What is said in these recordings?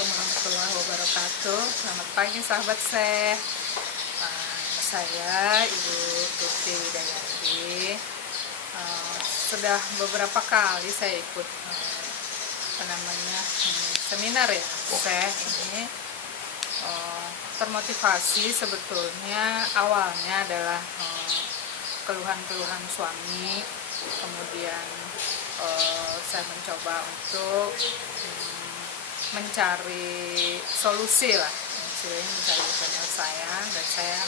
Assalamualaikum warahmatullahi wabarakatuh. Selamat pagi sahabat Syekh. Saya Ibu Tuti Widayati. Sudah beberapa kali saya ikut seminar ya Syekh ini. Termotivasi sebetulnya awalnya adalah keluhan-keluhan suami, kemudian saya mencoba untuk mencari solusi lah, mencari penyelesaian, dan saya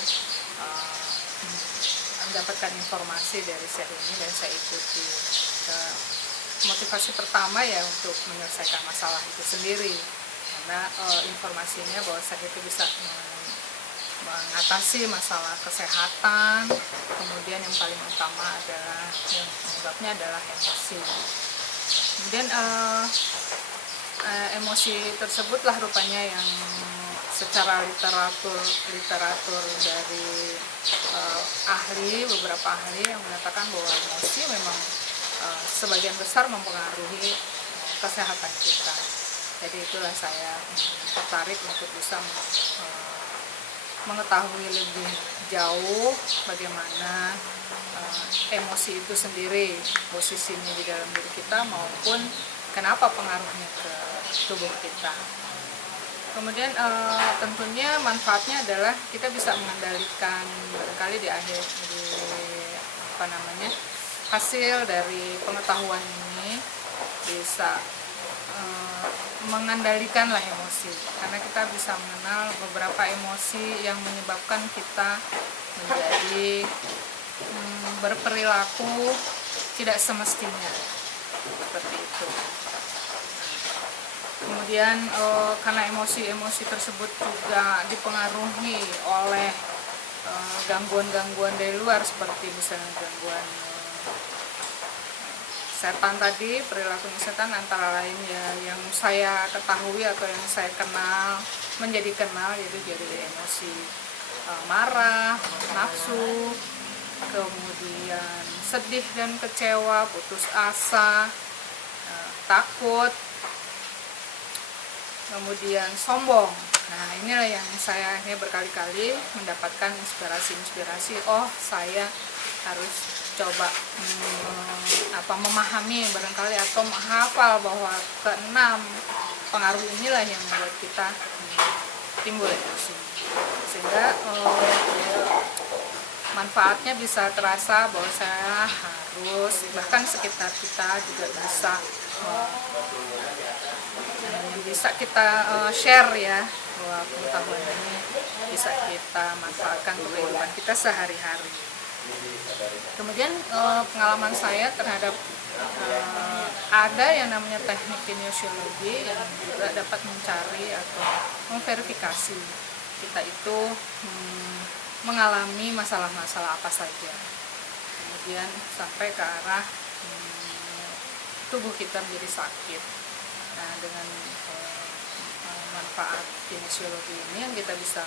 mendapatkan informasi dari Syekh ini dan saya ikuti. Motivasi pertama ya untuk menyelesaikan masalah itu sendiri, karena informasinya bahwa Syekh itu bisa mengatasi masalah kesehatan, kemudian yang paling utama adalah yang penyebabnya adalah emosi. Kemudian emosi tersebutlah rupanya yang secara literatur dari beberapa ahli yang mengatakan bahwa emosi memang sebagian besar mempengaruhi kesehatan kita. Jadi itulah saya tertarik untuk bisa mengetahui lebih jauh bagaimana emosi itu sendiri, posisinya di dalam diri kita maupun kenapa pengaruhnya ke tubuh kita. Kemudian tentunya manfaatnya adalah kita bisa mengendalikan barangkali hasil dari pengetahuan ini bisa mengendalikanlah emosi, karena kita bisa mengenal beberapa emosi yang menyebabkan kita menjadi berperilaku tidak semestinya seperti itu. Kemudian karena emosi-emosi tersebut juga dipengaruhi oleh gangguan-gangguan dari luar, seperti misalnya gangguan setan tadi, perilaku setan antara lain ya yang saya ketahui atau yang saya kenal, yaitu jadi emosi marah, nafsu, kemudian sedih dan kecewa, putus asa, takut, kemudian sombong. Nah, inilah yang saya berkali-kali mendapatkan inspirasi. Oh, saya harus coba memahami barangkali atau menghafal bahwa keenam pengaruh inilah yang membuat kita timbul emosi, sehingga manfaatnya bisa terasa bahwa saya harus, bahkan sekitar kita juga bisa kita share ya, bahwa pengetahuan ini bisa kita manfaatkan untuk kehidupan kita sehari-hari. Kemudian pengalaman saya terhadap ada yang namanya teknik kinesiologi yang juga dapat mencari atau memverifikasi kita itu mengalami masalah-masalah apa saja, kemudian sampai ke arah tubuh kita menjadi sakit. Nah, dengan manfaat kinesiologi ini yang kita bisa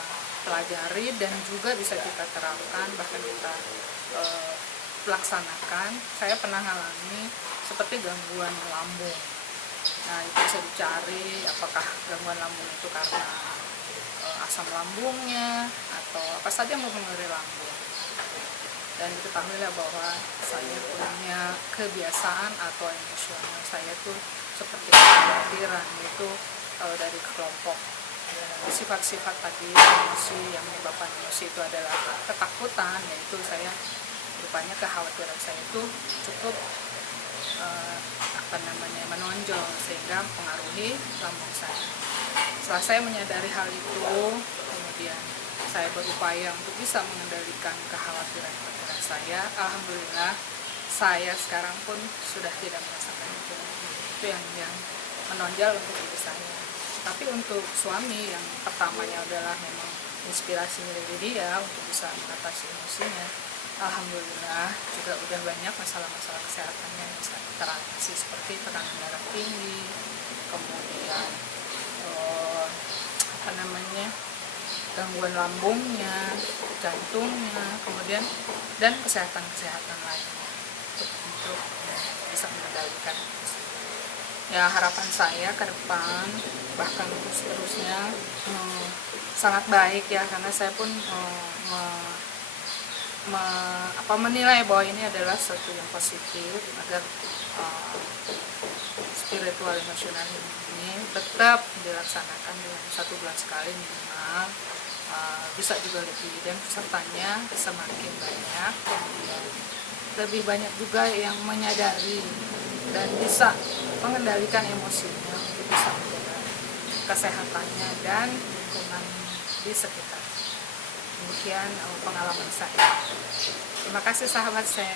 pelajari dan juga bisa kita terapkan, bahkan kita laksanakan. Saya pernah mengalami seperti gangguan lambung. Nah, itu bisa dicari apakah gangguan lambung itu karena asam lambungnya atau apa saja yang mempengaruhi lambung. Dan diketahuilah bahwa saya punya kebiasaan atau emosional saya tuh seperti kekhawatiran, yaitu dari kelompok sifat-sifat tadi, emosi yang menyebabkan emosi itu adalah ketakutan, yaitu saya rupanya kekhawatiran saya itu cukup menonjol sehingga mempengaruhi lambung saya. Setelah saya menyadari hal itu, kemudian saya berupaya untuk bisa mengendalikan kekhawatiran saya. Alhamdulillah, saya sekarang pun sudah tidak merasakan itu. Itu yang menonjol untuk diri saya. Tapi untuk suami yang pertamanya adalah memang inspirasinya dari dia untuk bisa mengatasi emosinya, alhamdulillah juga udah banyak masalah-masalah kesehatannya yang bisa teratasi, seperti tekanan darah tinggi, kemudian gangguan lambungnya, jantungnya, kemudian dan kesehatan lainnya untuk bisa mengendalikan emosi. Ya, harapan saya ke depan bahkan terus seterusnya sangat baik ya, karena saya pun menilai bahwa ini adalah sesuatu yang positif agar spiritual emosional ini tetap dilaksanakan dengan 1 bulan sekali minimal, bisa juga lebih, dan pesertanya semakin banyak, kemudian lebih banyak juga yang menyadari dan bisa mengendalikan emosinya untuk bisa menjaga kesehatannya dan lingkungan di sekitar. Demikian pengalaman saya. Terima kasih sahabat saya.